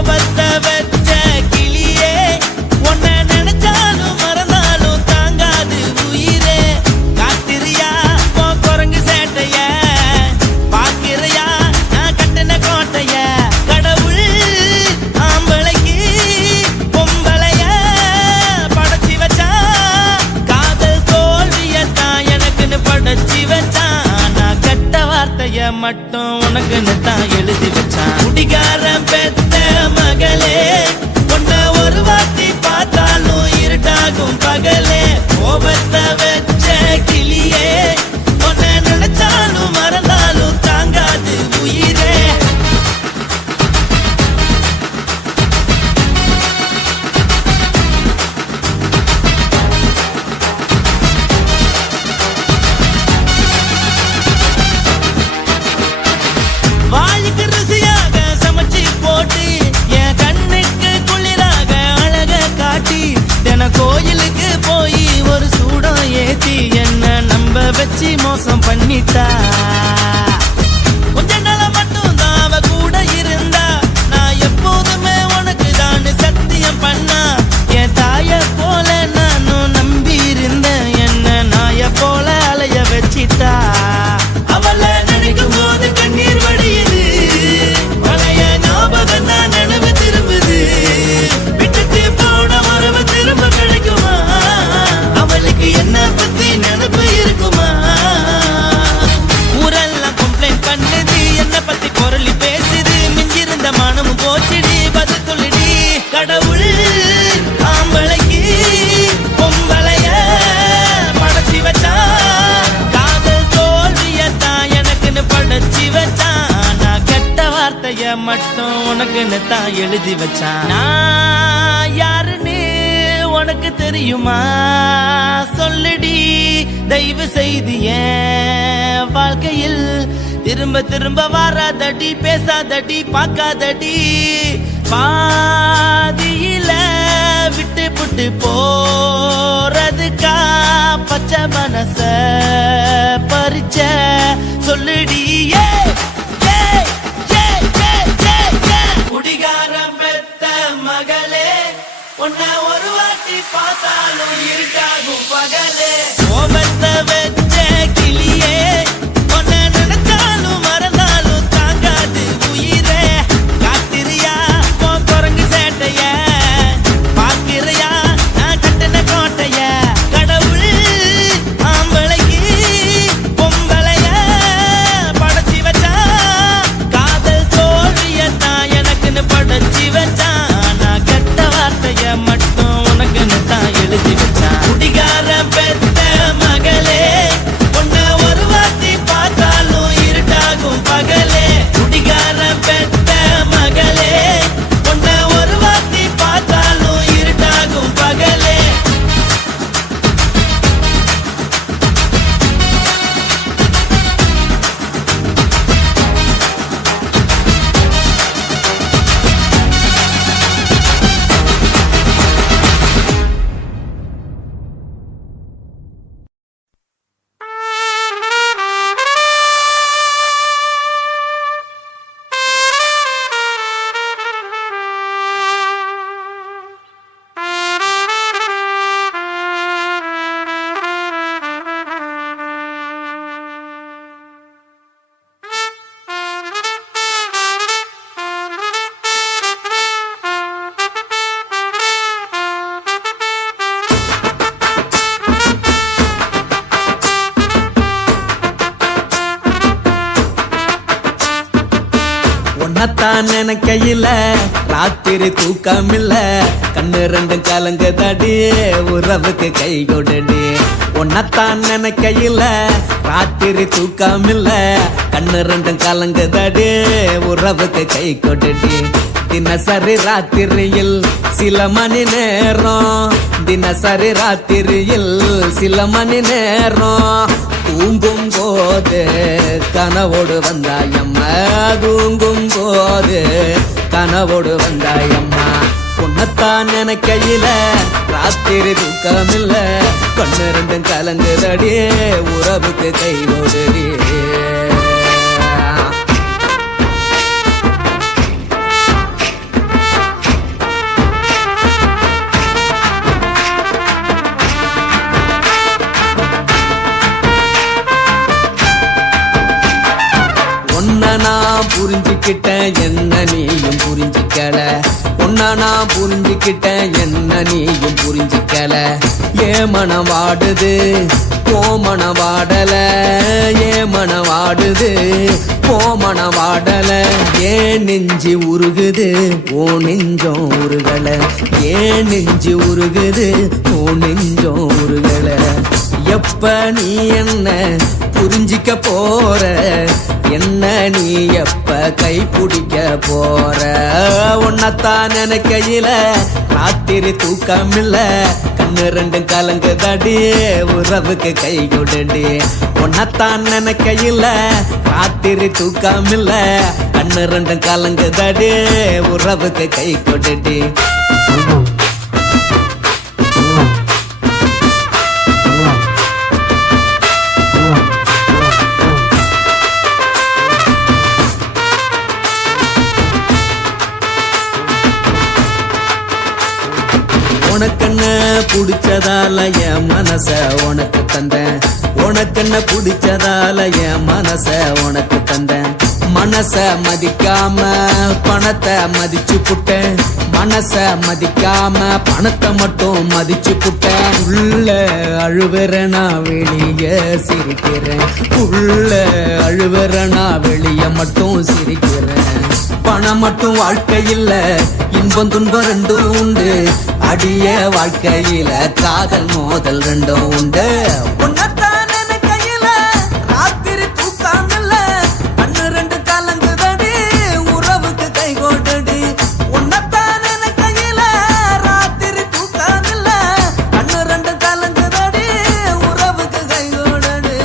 கோபத்தை வச்ச கிளியே உன்னை நினைச்சாலும் மறந்தாலும் தாங்காது உயிரே. காத்திரியா உன் குரங்கு சேட்டைய பாக்கிறையா நான் கட்டின கோட்டைய. கடவுள் ஆம்பளைக்கு பொம்பளைய படைச்சி வச்சா காதல் தோல்வியத்தான் எனக்குன்னு படைச்சி வச்சான். நான் கெட்ட வார்த்தைய மட்டும் உனக்குன்னு தான் எழுதி வச்சான். குடிகாரன் பெத்த மகளே உன்னை ஒரு வாட்டி பார்த்தாலும் இருட்டாகும் பகலே. கோபத்தை வச்ச கிளியே உன்னை நினைச்சாலும் மறந்தாலும் தாங்காது உயிரே. வாய்க்கு ருசியாக சமைச்சு போட்டு என் கண்ணுக்கு குளிராக அழக காட்டி தின கோயிலுக்கு போய் ஒரு சூடம் ஏத்தி என்ன நம்ப வச்சு மோசம் பண்ணிட்டா. கொஞ்ச நாள மட்டும் தான் அவ கூட இருந்தா நான் எப்போதுமே உனக்கு தான் சத்தியம் பண்ணா. என் தாய போல நானும் நம்பி இருந்தேன் என்ன நாய போல அலைய வச்சிட்டா. அவளை நினைக்கும் போது கண்ணீர் வடியுது பழைய ஞாபகம் தான் நினைவு திரும்புது. விட்டுட்டு போன உறவு திரும்ப கிடைக்குமா அவளுக்கு என்ன பத்தி நினைப்பு இருக்குமா. ஊரெல்லாம் கம்ப்ளைண்ட் பண்ணுது என்ன பத்தி பொருளி பேசுது மிஞ்சிருந்த மனமும் போச்சுடி பதில் சொல்லிடி. கடவுள் ஆம்பளைக்கு பொம்பளைய படைச்சி வச்சா காதல் தோல்வியத்தான் எனக்குன்னு படைச்சி வச்சான். நான் கெட்ட வார்த்தைய மட்டும் உனக்குன்னு தான் எழுதி வச்சான். நான் யாருன்னு உனக்கு தெரியுமா சொல்லுடி தயவு செய்து என் வாழ்க்கையில் திரும்ப திரும்ப வராதடி பேசாதடி பார்க்காதடி. பாதியில விட்டு புட்டு போறதுக்கா பச்சை மனச பறிச்ச சொல்லுடி. குடிகாரம் பெத்த மகளே உன்னை ஒரு வாட்டி பார்த்தாலும் இருக்காகும் பகலே. கோபத்தை வச்ச கிளியே உன்னை நினைச்சாலும் மறந்தாலும் தாங்காது உயிரே. காத்திரியா உன் குரங்கு சேட்டைய பாக்கிறையா நான் கட்டின கோட்டைய. கடவுள் ஆம்பளைக்கு பொம்பளைய படைச்சி வச்சா காதல் தோல்வியத்தான் எனக்குன்னு படைச்சி வச்சான். நான் கெட்ட வார்த்தைய மட்டும் உனக்குன்னு தான் எழுதி வச்சான். குடிகாரன் பெத்த மகளே உன்னை ஒரு வாட்டி பார்த்தாலும் இருட்டாகும் பகலே. குடிகாரன் பெத்த மகளே உன்னை ஒரு வாட்டி பார்த்தாலும் இருட்டாகும் பகலே. உன்னத்தான் நினைக்கையில ராத்திரி தூக்கமில்ல கண்ணு ரெண்டும் கலங்குதடி உறவுக்கு கை கொடுடி. உன்னத்தான் நினைக்கையில ராத்திரி தூக்கமில்ல கண்ணு ரெண்டும் கலங்குதடி உறவுக்கு கை கொடுடி. தினசரி ராத்திரியில் சில மணி நேரம் தினசரி ராத்திரியில் சில மணி நேரம் தூங்கும் போது கனவோடு வந்தாயம்மா தூங்கும் போது கனவோடு வந்தாயம்மா. உன்னத்தான் நினைக்கையில ராத்திரி தூக்கமில்ல கண்ணு ரெண்டும் கலங்குதடி உறவுக்கு கை ஓடுடி. உன்னை நான் புரிஞ்சுக்கிட்டேன், என்ன நீயும் புரிஞ்சிக்கல. ஏன் மனம் வாடுது போ மனம் வாடல, ஏன் மனம் வாடுது போ மனம் வாடல. ஏன் நெஞ்சு உருகுது ஓ நெஞ்சம் உருகல, ஏன் நெஞ்சு உருகுது ஓ நெஞ்சம் உருகல. எப்ப நீ என்ன புரிஞ்சிக்க போற, என்ன நீ எப்ப கை பிடிக்க போற. உன்னத்தான் நினைக்கையில ராத்திரி தூக்கமில்ல, கண்ணு ரெண்டும் கலங்குதடி உறவுக்கு கை கொடுடி. உன்னத்தான் நினைக்கையில ராத்திரி தூக்கமில்ல, கண்ணு ரெண்டும் கலங்குதடி உறவுக்கு கை கொடுடி. உனக்கென்ன பிடிச்சதால என் மனச உனக்கு தந்தேன், உனக்கென்ன பிடிச்சதால என் மனச உனக்கு தந்தேன். மனச மதிக்காம பணத்தை மதிச்சு புட்டேன், மனச மதிக்காம பணத்தை மட்டும் மதிச்சு புட்டேன். உள்ள அழுவுற நான் வெளிய சிரிக்கிறேன், உள்ள அழுவுற நான் வெளிய மட்டும் சிரிக்கிறேன். பணம் மட்டும் வாழ்க்கையில் இன்பம் துன்பம் ரெண்டும் உண்டு, அடிய வாழ்க்கையில காதல் மோதல் ரெண்டும் உண்டு. உன்னத்தான் நினைக்கையில ராத்திரி தூக்கமில்ல, கண்ணு ரெண்டு கலங்குதடி உறவுக்கு கை கோட்டடி. உன்னத்தான் நினைக்கையில ராத்திரி தூக்கமில்ல, கண்ணு ரெண்டு கலங்குதடி உறவுக்கு கை கோட்டடி.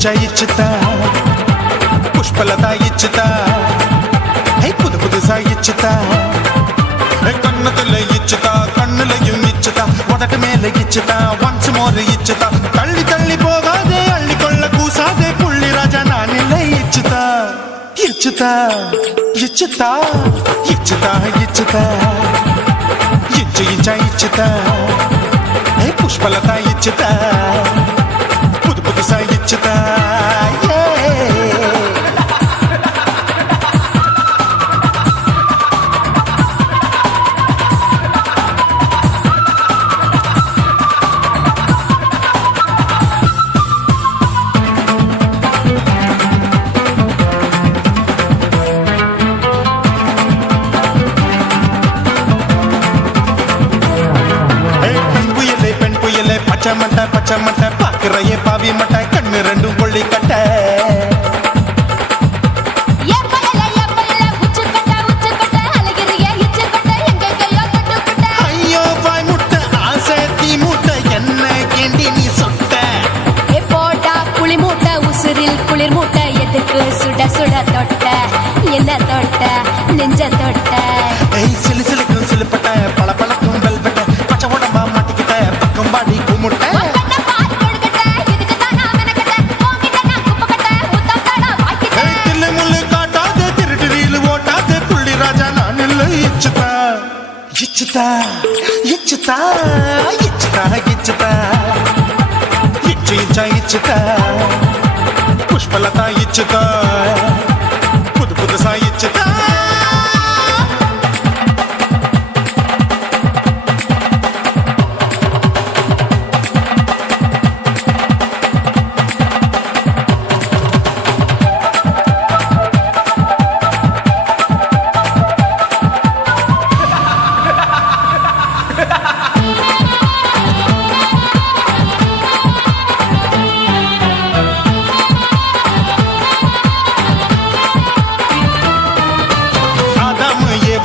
ఇంచా ఇచ్చుతా పుష్పలత ఇచ్చుతా புது புதுசா இச்சுதா கண்ணத்துல இச்சுதா கண்ணுலையும் இச்சுதா உதட்டு மேல இச்சுதா ஒன்ஸ் மோர் இச்சுதா தள்ளி தள்ளி போகாதே அள்ளி கொள்ள கூசாதே புள்ளி ராஜா நான் இல்லை இச்சுதா இச்சுதா இச்சுதா இச்சுதா இச்சுதா இச்சு இச்சா இச்சுதா புஷ்பலதா இச்சுதா புது புதுசா இச்சுதா பச்சை மட்டை பாக்குறையே பாவி மட்டை கண்ணு ரெண்டும் கொள்ளி கட்ட ஐயோ பாய் முட்டை ஆசை தீ மூட்டை என்ன கேண்டி நீ சொட்ட போட்டா புளி மூட்டை உசுரில் குளிர் மூட்டை எதுக்கு சுட சுட தொட்ட என்ன தொட்ட நெஞ்ச தொட்ட சிலு சிலுக்கும் சிலுப்பட்ட பல பழக்கும் வெல்வெட்ட பச்சை உடம்பா மாட்டிக்கிட்ட பக்கம் பாடி குமுட்ட இச்சுதா இச்சுதா இச்சுதா இச்சுதா இச்சு இச்சா இச்சுதா புஷ்பலதா இச்சுதா புது புதுசா இச்சுதா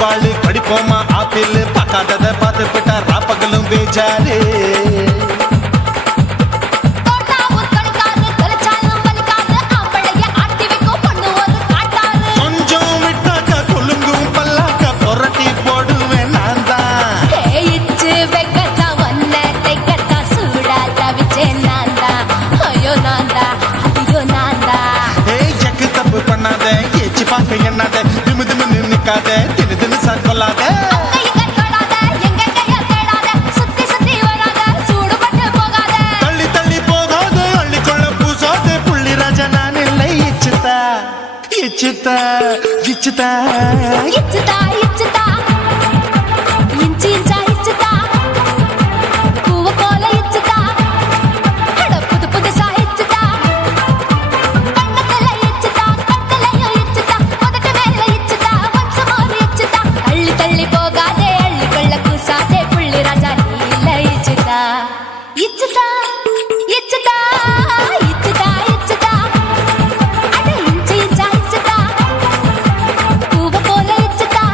வாழு படிப்போமா ஆப்பிள் பார்க்காதத பார்த்து விட்டா ராப்பகலும் பேஜாரு கொஞ்சம் விட்டாக்க கொழுங்கும் பல்லாக்க புரட்டி போடுவேன் நான் தான் ஜக்கு தப்பு பண்ணாத ஏச்சி பார்க்க என்னாத திமு திமு நிக்காத தினு தினு சாக்கொள்ளாத தள்ளி தள்ளி போகாத அள்ளி கொள்ள பூசாத புள்ளி ராஜா நான் இல்லை இச்சுதா இச்சுதா இச்சுதா இச்சுதா இச்சுதா இஞ்சி இஞ்சா இச்சுதா பூவ போல இச்சுதா புது புதுசா இச்சுதா கண்ணத்துல இச்சுதா கட்டலையும் இச்சுதா உதட்டு மேல இச்சுதா வம்சம் ஒரு இச்சுதா தள்ளி தள்ளி போகாதே அள்ளி கொள்ள கூசாதே புள்ளி ராஜா நீ இல்ல இச்சுதா இச்சுதா இச்சுதா இச்சுதா இச்சுதா அட இஞ்சி இஞ்சா இச்சுதா பூவ போல இச்சுதா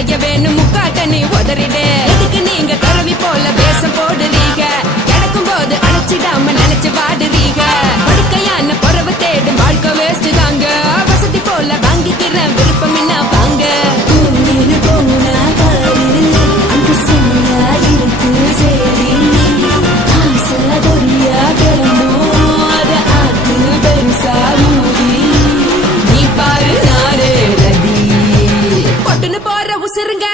நனைய வேணும் முக்காட்டனி உதறிடு எதுக்கு நீங்க கரவி போல வேஷம் போடுறீங்க கிடக்கும் போது அணைச்சிடாம நினைச்சு வாடுறீங்க படுக்கையான பறவை தேடும் வாழ்க்கை வேஸ்ட் தாங்க வசதி போல வாங்கிக்கிற விருப்பம் என்ன வாங்க போனா பாரு அந்த சின்ன இருக்கு சரி ஆசை பொரியா கிளம்பும் அத ஆக்கு பெருசா மூடி நீ பாரு நாரே ரதி பொட்டுன்னு போற உசுருங்க